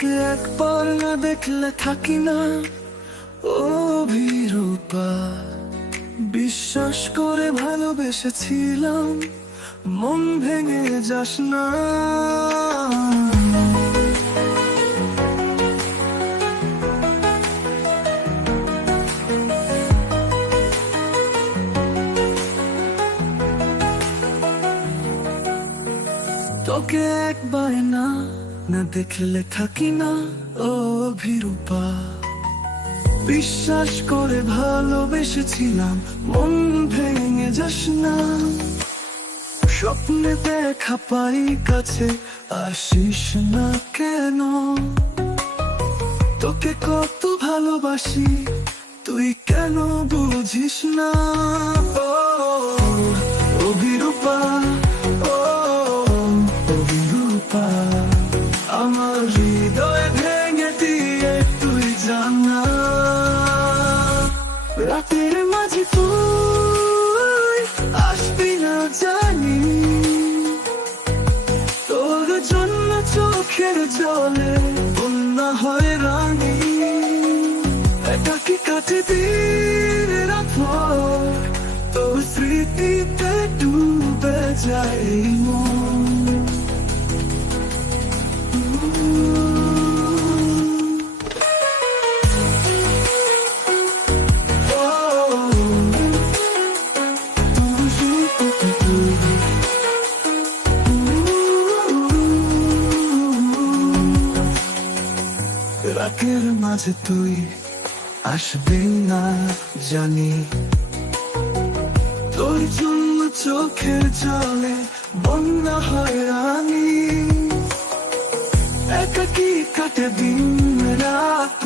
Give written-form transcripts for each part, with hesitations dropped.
তোকে একবার না দেখলে থাকি না অভিরূপা। বিশ্বাস করে ভালোবেসেছিলাম, মন ভেঙে যাস না। তোকে একবার না দেখলে থাকি না অভিরূপা। বিশ্বাস করে ভালোবেসেছিলাম, মন ভেঙে যাস না। স্বপ্নে দেখা পাই কাছে, আসিস না কেন? তোকে কত ভালোবাসি, তুই কেন বুঝিস না? ও অভিরূপা, ও অভিরূপা, আমার হৃদয় ভেঙে দিয়ে তুই জানা। রাতের মাঝে তুই আসবি না জানি, তোর জন্য চোখের জলে বন্যা হয় রানী। একাকি কাটে দিন রাত, তোর স্মৃতিতে ডুবে যায় মন। রাতের মাঝে তুই আসবি না জানি, তোর জন্য চোখের জলে বন্যা হয় রানী। একাকি কাটে দিন রাত,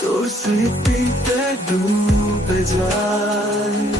তোর স্মৃতিতে ডুবে যায়।